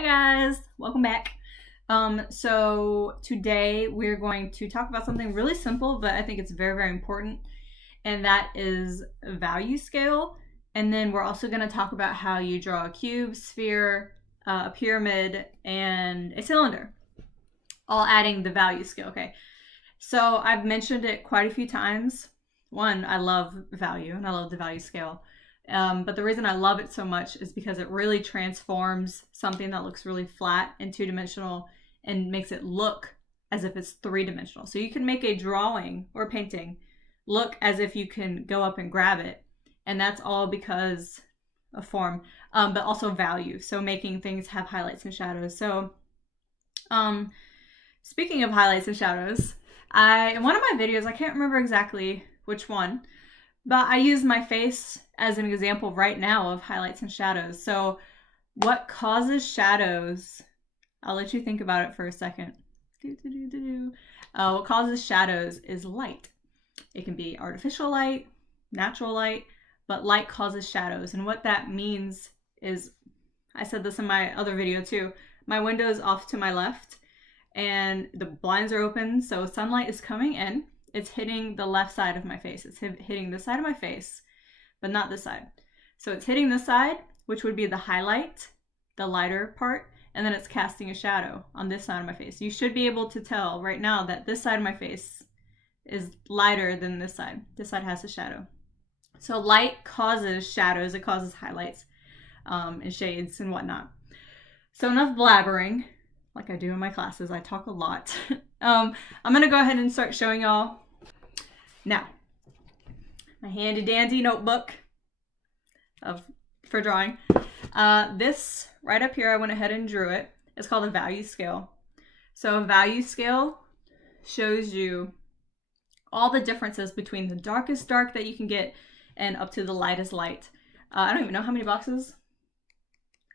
Hi guys, welcome back. So today we're going to talk about something really simple, but I think it's very, very important, and that is value scale. And then we're also going to talk about how you draw a cube, sphere, a pyramid, and a cylinder, all adding the value scale. Okay, so I've mentioned it quite a few times. One, I love value and I love the value scale. But the reason I love it so much is because it really transforms something that looks really flat and two-dimensional and makes it look as if it's three-dimensional. So you can make a drawing or a painting look as if you can go up and grab it. And that's all because of form, but also value. So making things have highlights and shadows. So speaking of highlights and shadows, in one of my videos, I can't remember exactly which one, but I use my face as an example right now of highlights and shadows. So what causes shadows? I'll let you think about it for a second. What causes shadows is light. It can be artificial light, natural light, but light causes shadows. And what that means is, I said this in my other video too, my window is off to my left and the blinds are open, so sunlight is coming in. It's hitting the left side of my face. It's hitting this side of my face, but not this side. So it's hitting this side, which would be the highlight, the lighter part, and then it's casting a shadow on this side of my face. You should be able to tell right now that this side of my face is lighter than this side. This side has a shadow. So light causes shadows, it causes highlights and shades and whatnot. So enough blabbering, like I do in my classes. I talk a lot. I'm gonna go ahead and start showing y'all now. My handy dandy notebook for drawing. This right up here, I went ahead and drew it. It's called a value scale. So a value scale shows you all the differences between the darkest dark that you can get and up to the lightest light. I don't even know how many boxes.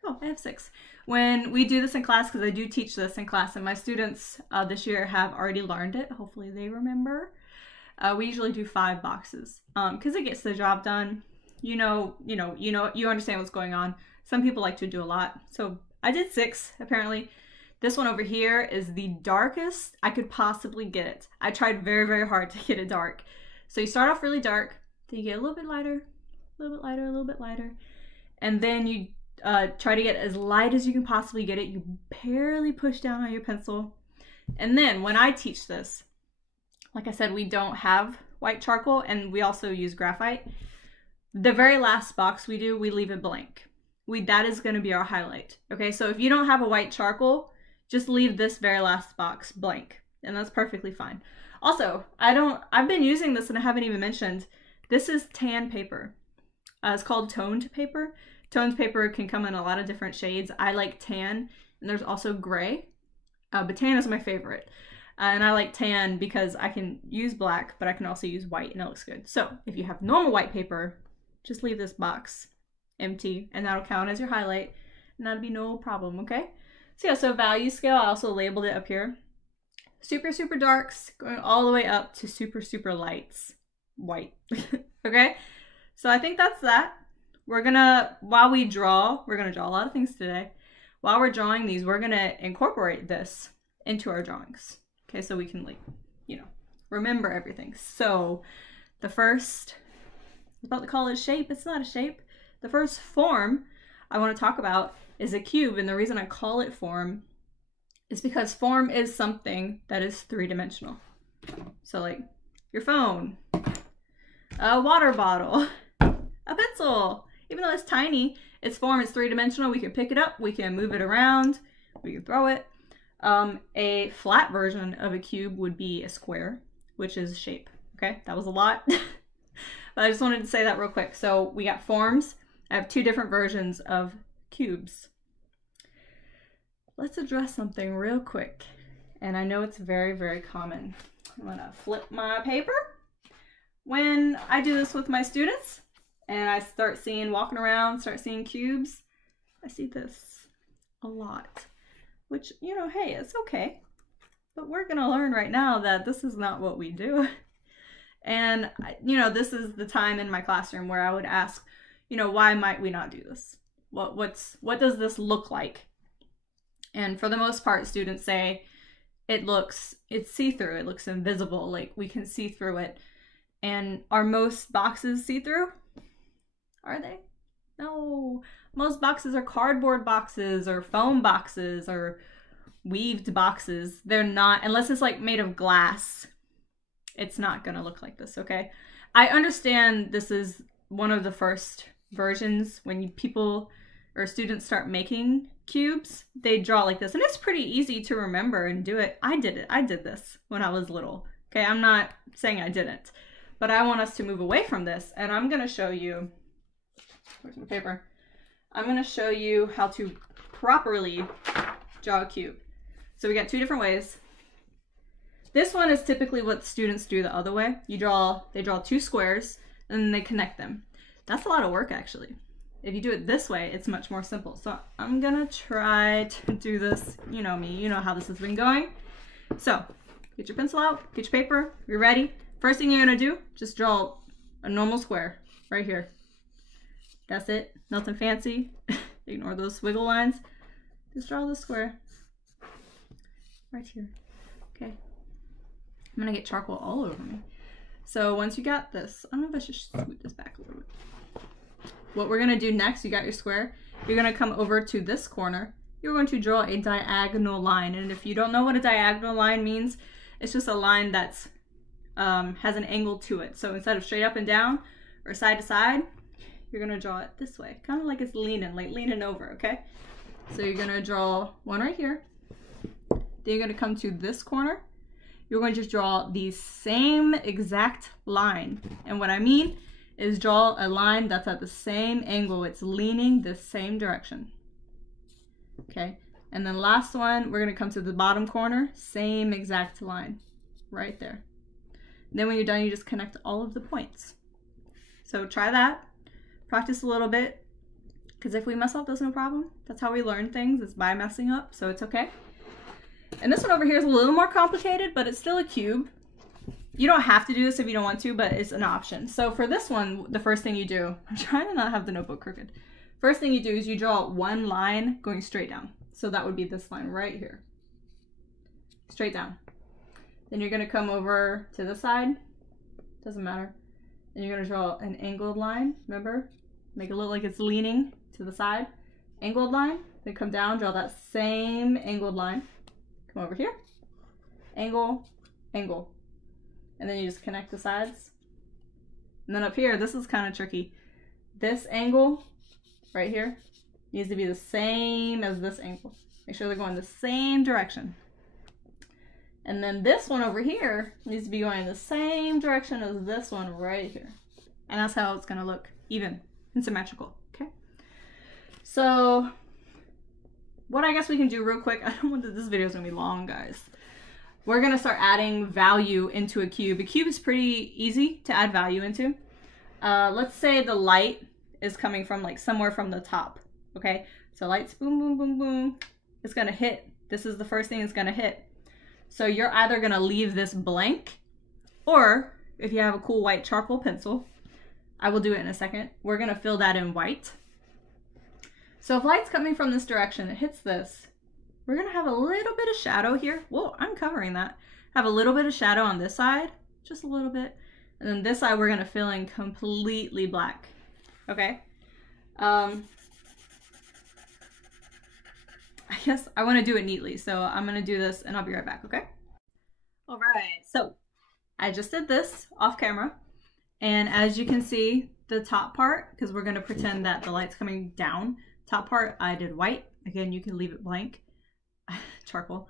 Oh, I have 6. When we do this in class, because I do teach this in class, and my students this year have already learned it. Hopefully they remember. We usually do 5 boxes because it gets the job done. You understand what's going on. Some people like to do a lot. So I did 6, apparently. This one over here is the darkest I could possibly get it. I tried very, very hard to get it dark. So you start off really dark, then you get a little bit lighter, a little bit lighter, a little bit lighter. And then you try to get as light as you can possibly get it. You barely push down on your pencil. And then when I teach this, like I said, we don't have white charcoal and we also use graphite. The very last box we do, we leave it blank. That is going to be our highlight. Okay, so if you don't have a white charcoal, just leave this very last box blank, and that's perfectly fine. Also, I've been using this and I haven't even mentioned, this is tan paper. It's called toned paper. Toned paper can come in a lot of different shades. I like tan, and there's also gray, but tan is my favorite. And I like tan because I can use black, but I can also use white and it looks good. So if you have normal white paper, just leave this box empty and that'll count as your highlight and that'll be no problem, okay? So yeah, so value scale, I also labeled it up here. Super, super darks going all the way up to super, super lights, white, okay? So I think that's that. While we draw, we're gonna draw a lot of things today. While we're drawing these, we're gonna incorporate this into our drawings. Okay, so we can remember everything. So the first, I was about to call it a shape, it's not a shape. The first form I want to talk about is a cube, and the reason I call it form is because form is something that is three-dimensional. So like your phone, a water bottle, a pencil. Even though it's tiny, its form is three-dimensional. We can pick it up, we can move it around, we can throw it. A flat version of a cube would be a square, which is a shape. Okay, that was a lot, but I just wanted to say that real quick. So we got forms. I have 2 different versions of cubes. Let's address something real quick, and I know it's very, very common. I'm gonna flip my paper. When I do this with my students, and I start walking around, start seeing cubes, I see this a lot. Which, hey, it's okay. But we're going to learn right now that this is not what we do. And, this is the time in my classroom where I would ask, why might we not do this? What does this look like? And for the most part, students say it's see-through, it looks invisible, like we can see through it. And are most boxes see-through? Are they? No. Most boxes are cardboard boxes or foam boxes or weaved boxes. They're not, unless it's like made of glass, it's not gonna look like this, okay? I understand this is one of the first versions when people or students start making cubes, they draw like this, and it's pretty easy to remember and do it. I did this when I was little, okay? I'm not saying I didn't, but I want us to move away from this, and I'm gonna show you, where's my paper? I'm gonna show you how to properly draw a cube. So we got two different ways. This one is typically what students do the other way. They draw two squares and then they connect them. That's a lot of work actually. If you do it this way, it's much more simple. So I'm gonna try to do this. You know me, you know how this has been going. So get your pencil out, get your paper, you're ready. First thing you're gonna do, just draw a normal square right here. That's it, nothing fancy. Ignore those wiggle lines. Just draw the square right here, okay? I'm gonna get charcoal all over me. So once you got this, I don't know if I should scoot this back a little bit. What we're gonna do next, you got your square, you're gonna come over to this corner. You're going to draw a diagonal line. And if you don't know what a diagonal line means, it's just a line that's has an angle to it. So instead of straight up and down or side to side, you're gonna draw it this way, kind of like it's leaning over, okay? So you're gonna draw one right here. Then you're gonna come to this corner. You're going to just draw the same exact line. And what I mean is draw a line that's at the same angle. It's leaning the same direction. Okay, and then last one, we're gonna come to the bottom corner, same exact line, right there. And then when you're done, you just connect all of the points. So try that, practice a little bit, because if we mess up, there's no problem. That's how we learn things, is by messing up, so it's okay. And this one over here is a little more complicated, but it's still a cube. You don't have to do this if you don't want to, but it's an option. So for this one, the first thing you do, I'm trying to not have the notebook crooked. First thing you do is you draw one line going straight down. So that would be this line right here. Straight down. Then you're gonna come over to this side. Doesn't matter. Then you're gonna draw an angled line, remember? Make it look like it's leaning to the side. Angled line, then come down, draw that same angled line. Come over here, angle, angle. And then you just connect the sides. And then up here, this is kind of tricky. This angle right here needs to be the same as this angle. Make sure they're going the same direction. And then this one over here needs to be going the same direction as this one right here. And that's how it's gonna look even and symmetrical, okay? So what I guess we can do real quick, I don't want this video is gonna be long, guys. We're gonna start adding value into a cube. A cube is pretty easy to add value into. Let's say the light is coming from like somewhere from the top, okay? So lights, boom, boom, boom, boom. It's gonna hit. This is the first thing it's gonna hit. So you're either gonna leave this blank, or if you have a cool white charcoal pencil, I will do it in a second, we're gonna fill that in white. So if light's coming from this direction, it hits this, we're gonna have a little bit of shadow here. Whoa, I'm covering that. Have a little bit of shadow on this side, just a little bit. And then this side, we're gonna fill in completely black, okay? I guess I wanna do it neatly, so I'm gonna do this and I'll be right back, okay? All right, so I just did this off camera. And as you can see, the top part, because we're gonna pretend that the light's coming down, top part I did white. Again, you can leave it blank. Charcoal.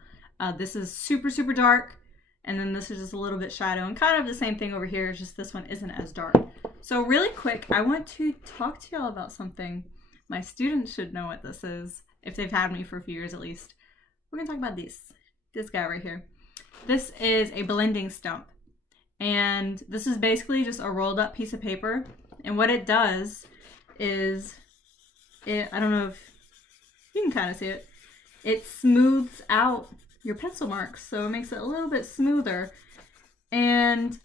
This is super, super dark. And then this is just a little bit shadow, and kind of the same thing over here, it's just this one isn't as dark. So really quick, I want to talk to y'all about something. My students should know what this is, if they've had me for a few years at least. We're gonna talk about this guy right here. This is a blending stump. And this is basically just a rolled up piece of paper. And what it does is, I don't know if you can kind of see it, it smooths out your pencil marks, so it makes it a little bit smoother. And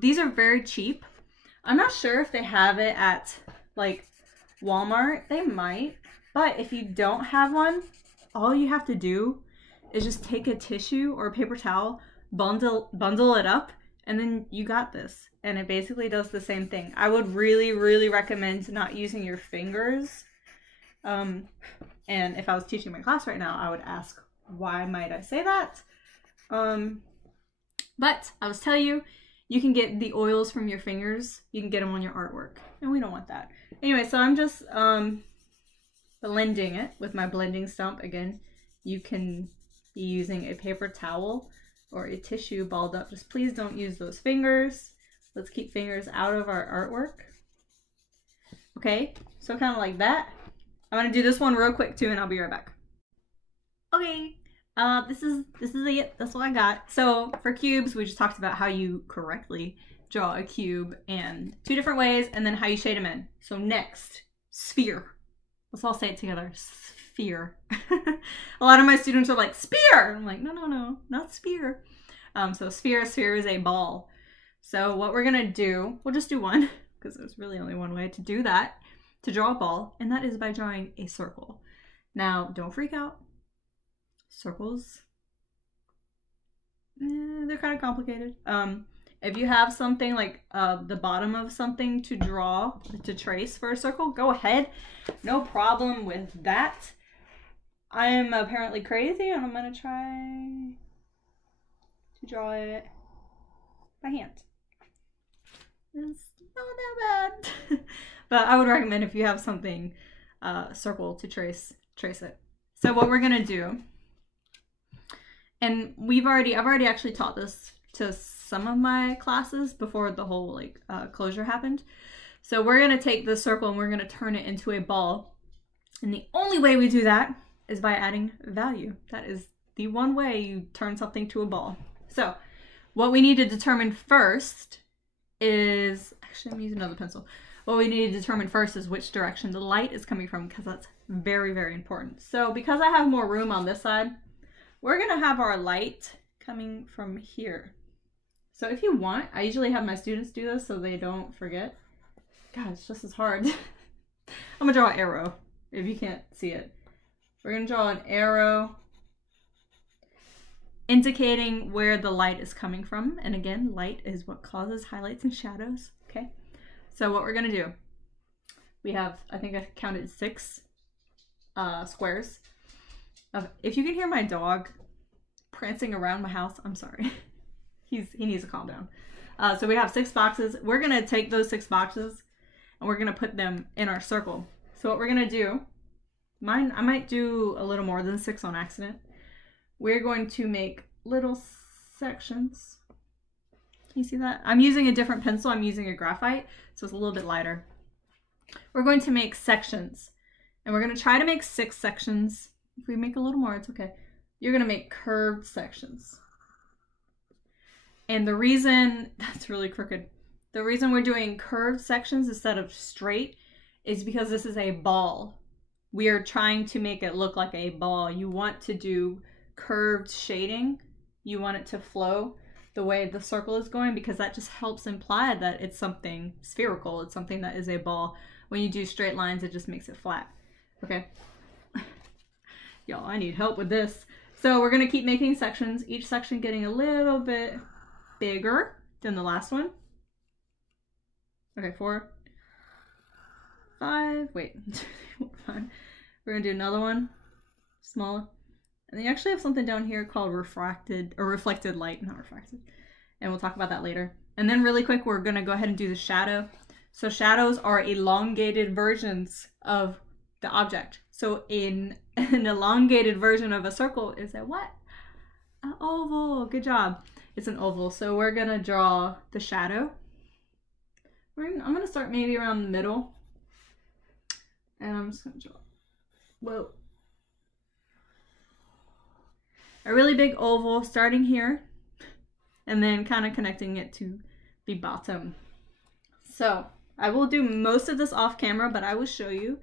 these are very cheap. I'm not sure if they have it at like Walmart. They might, but if you don't have one, all you have to do is just take a tissue or a paper towel, bundle it up, and then you got this. And it basically does the same thing. I would really, really recommend not using your fingers. And if I was teaching my class right now, I would ask, why might I say that? But I was telling you, you can get the oils from your fingers. You can get them on your artwork. And we don't want that. Anyway, so I'm just blending it with my blending stump. Again, you can be using a paper towel or a tissue balled up. Just please don't use those fingers. Let's keep fingers out of our artwork. Okay, so kind of like that. I'm gonna do this one real quick too, and I'll be right back. Okay, this is it. That's what I got. So for cubes, we just talked about how you correctly draw a cube and 2 different ways, and then how you shade them in. So next, sphere. Let's all say it together. Sphere. A lot of my students are like, spear! I'm like, no, not sphere. So sphere is a ball. So what we're gonna do, we'll just do one, because there's really only one way to do that, to draw a ball, and that is by drawing a circle. Now, don't freak out. Circles, they're kind of complicated. If you have something like the bottom of something to draw, to trace for a circle, go ahead. No problem with that. I am apparently crazy, and I'm gonna try to draw it by hand. It's not that bad. But I would recommend, if you have something circle to trace it. So what we're gonna do, and I've already actually taught this to some of my classes before the whole closure happened. So we're gonna take this circle and we're gonna turn it into a ball. And the only way we do that is by adding value. That is the one way you turn something to a ball. So what we need to determine first is, actually I'm using another pencil. What we need to determine first is which direction the light is coming from, because that's very, very important. So because I have more room on this side, we're gonna have our light coming from here. So if you want, I usually have my students do this so they don't forget. God, it's just as hard. I'm gonna draw an arrow if you can't see it. We're gonna draw an arrow indicating where the light is coming from. And again, light is what causes highlights and shadows, okay? So what we're gonna do, we have, I think I counted 6 squares. If you can hear my dog prancing around my house, I'm sorry. He needs to calm down. So we have 6 boxes. We're gonna take those 6 boxes and we're gonna put them in our circle. So what we're gonna do, I might do a little more than 6 on accident. We're going to make little sections. Can you see that? I'm using a different pencil. I'm using a graphite, so it's a little bit lighter. We're going to make sections, and we're going to try to make 6 sections. If we make a little more, it's okay. You're going to make curved sections. And the reason, that's really crooked. The reason we're doing curved sections instead of straight is because this is a ball. We are trying to make it look like a ball. You want to do curved shading. You want it to flow the way the circle is going, because that just helps imply that it's something spherical. It's something that is a ball. When you do straight lines, it just makes it flat. Okay. Y'all, I need help with this. So we're going to keep making sections, each section getting a little bit bigger than the last one. Okay, 4, 5, wait, 5. We're going to do another one, smaller. And then you actually have something down here called refracted or reflected light, not refracted. And we'll talk about that later. And then really quick, we're gonna go ahead and do the shadow. So shadows are elongated versions of the object. So an elongated version of a circle is a what? An oval. Good job. It's an oval. So we're gonna draw the shadow. I'm gonna start maybe around the middle. And I'm just gonna draw, whoa. A really big oval starting here and then kind of connecting it to the bottom. So I will do most of this off camera, but I will show you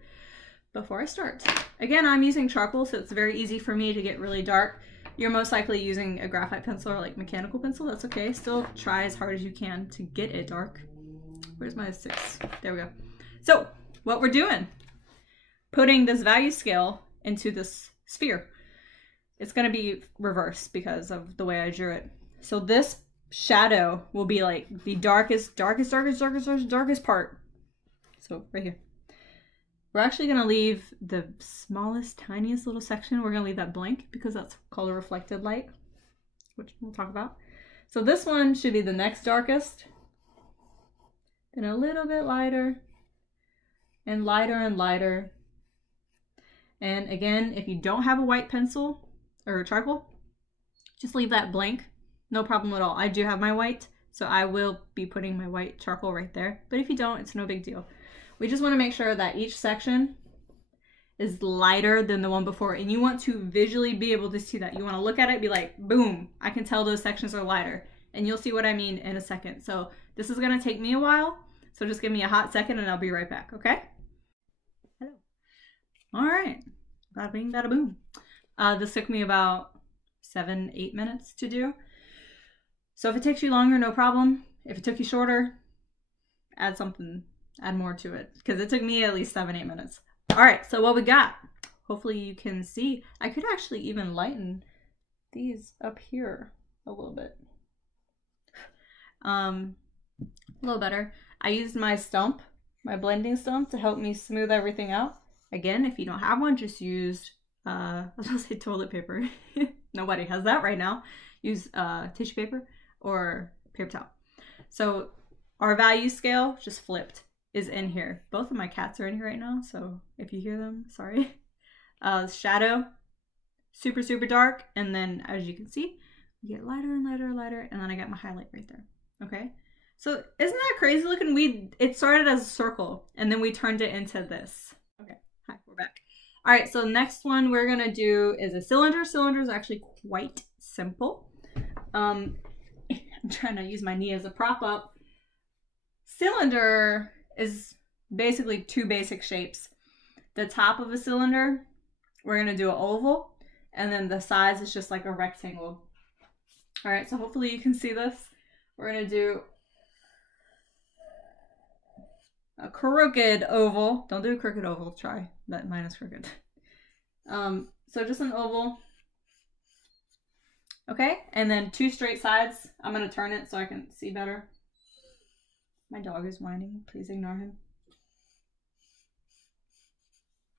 before I start. Again, I'm using charcoal, so it's very easy for me to get really dark. You're most likely using a graphite pencil or like mechanical pencil. That's okay. Still try as hard as you can to get it dark. Where's my 6? There we go. So what we're doing, putting this value scale into this sphere. it's gonna be reversed because of the way I drew it. So this shadow will be like the darkest part. So right here. We're actually gonna leave the smallest, tiniest little section. We're gonna leave that blank because that's called a reflected light, which we'll talk about. So this one should be the next darkest, then a little bit lighter, and lighter and lighter. And again, if you don't have a white pencil or charcoal, just leave that blank. No problem at all. I do have my white, so I will be putting my white charcoal right there. But if you don't, it's no big deal. We just want to make sure that each section is lighter than the one before, and you want to visually be able to see that. You want to look at it and be like, boom, I can tell those sections are lighter. And you'll see what I mean in a second. So this is going to take me a while, so just give me a hot second and I'll be right back, okay? Hello. All right, bada bing, bada boom. This took me about 7-8 minutes to do. So if it takes you longer, no problem. If it took you shorter, add more to it, because it took me at least 7-8 minutes. All right, so what we got, hopefully you can see. I could actually even lighten these up here a little bit. A little better. I used my stump, my blending stump, to help me smooth everything out. Again, if you don't have one, just use, I was gonna say toilet paper. Nobody has that right now. Use tissue paper or paper towel. So our value scale, just flipped, is in here. Both of my cats are in here right now, so if you hear them, sorry. Shadow, super, super dark, and then as you can see, we get lighter and lighter and lighter, and then I got my highlight right there, okay? So isn't that crazy looking? It started as a circle, and then we turned it into this. Okay, hi, we're back. All right, so the next one we're gonna do is a cylinder. Cylinder is actually quite simple. I'm trying to use my knee as a prop up. Cylinder is basically two basic shapes. The top of a cylinder, we're gonna do an oval, and then the sides is just like a rectangle. All right, so hopefully you can see this. We're gonna do a crooked oval. Don't do a crooked oval, try that, mine is crooked. So just an oval. Okay, and then two straight sides. I'm gonna turn it so I can see better. My dog is whining, please ignore him.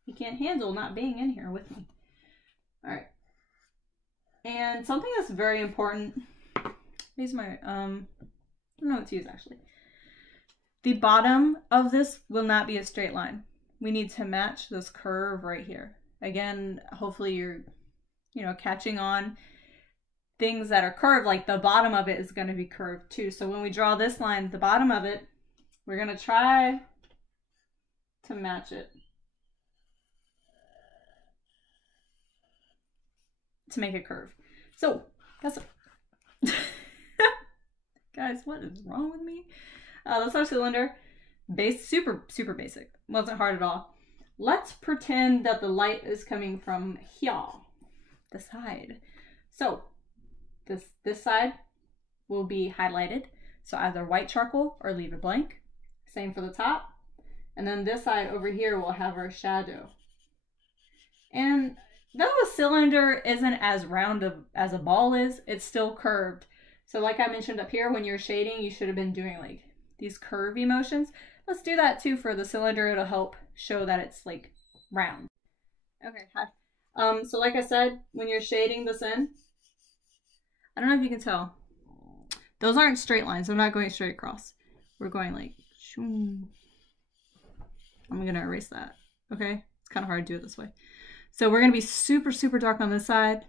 He can't handle not being in here with me. All right. And something that's very important, these are my, I don't know what to use actually. The bottom of this will not be a straight line. We need to match this curve right here. Again, hopefully you're, catching on. Things that are curved, like the bottom of it is going to be curved too. So when we draw this line, the bottom of it, we're going to try to match it to make it curve. So that's guys, what is wrong with me? That's our cylinder. Super, super basic. Wasn't hard at all. Let's pretend that the light is coming from here, the side. So this side will be highlighted. So either white charcoal or leave it blank. Same for the top. And then this side over here will have our shadow. And though a cylinder isn't as round as a ball is, it's still curved. So like I mentioned up here, when you're shading, you should have been doing like these curvy motions. Let's do that too for the cylinder. It'll help show that it's like round. Okay, hi. So like I said, when you're shading this in, I don't know if you can tell. Those aren't straight lines. I'm not going straight across. We're going like, shoom. I'm gonna erase that, okay? It's kind of hard to do it this way. So we're gonna be super, super dark on this side.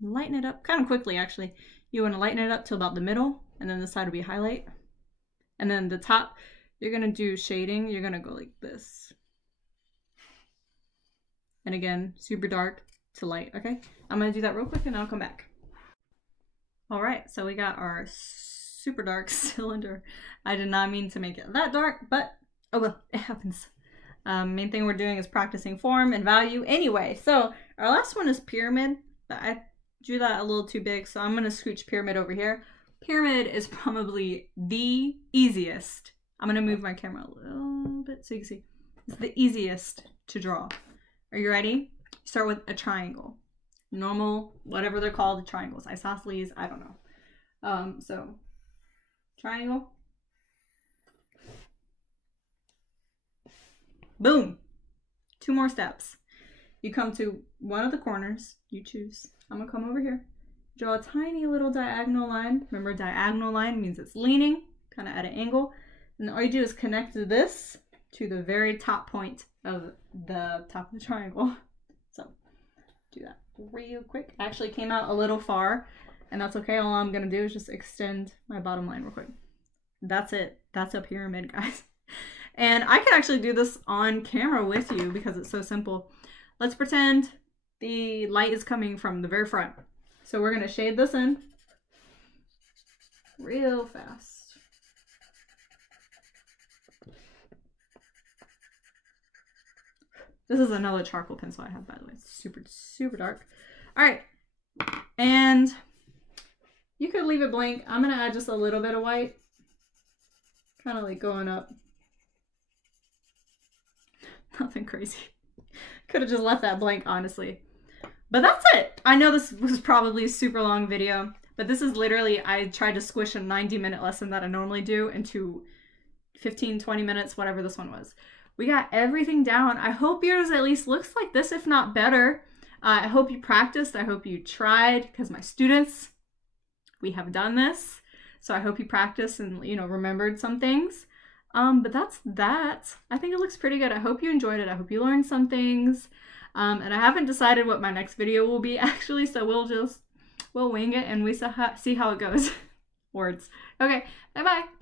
Lighten it up kind of quickly, actually. You wanna lighten it up till about the middle, and then the side will be highlight. And then the top, you're gonna do shading. You're gonna go like this. And again, super dark to light, okay? I'm gonna do that real quick and I'll come back. All right, so we got our super dark cylinder. I did not mean to make it that dark, but oh well, it happens. Main thing we're doing is practicing form and value anyway. So our last one is pyramid. I drew that a little too big, so I'm gonna scooch pyramid over here. Pyramid is probably the easiest. I'm gonna move my camera a little bit so you can see. It's the easiest to draw. Are you ready? Start with a triangle. normal, whatever they're called, triangles, isosceles, I don't know. So triangle. Boom. 2 more steps. You come to one of the corners, you choose. I'm gonna come over here. Draw a tiny little diagonal line. Remember, diagonal line means it's leaning, kind of at an angle. And all you do is connect this to the very top point of the top of the triangle. So do that real quick. Actually came out a little far, and that's okay. All I'm gonna do is just extend my bottom line real quick. That's it. That's a pyramid, guys. And I can actually do this on camera with you because it's so simple. Let's pretend the light is coming from the very front. So we're gonna shade this in real fast. This is another charcoal pencil I have, by the way. It's super, super dark. All right, and you could leave it blank. I'm gonna add just a little bit of white, kind of like going up. Nothing crazy. Could have just left that blank, honestly. But that's it. I know this was probably a super long video, but this is literally, I tried to squish a 90-minute lesson that I normally do into 15, 20 minutes, whatever this one was. We got everything down. I hope yours at least looks like this, if not better. I hope you practiced. I hope you tried, because my students, we have done this. So I hope you practiced and, you know, remembered some things. But that's that. I think it looks pretty good. I hope you enjoyed it. I hope you learned some things. And I haven't decided what my next video will be, actually, so we'll wing it and we see how it goes. Words. Okay, bye-bye.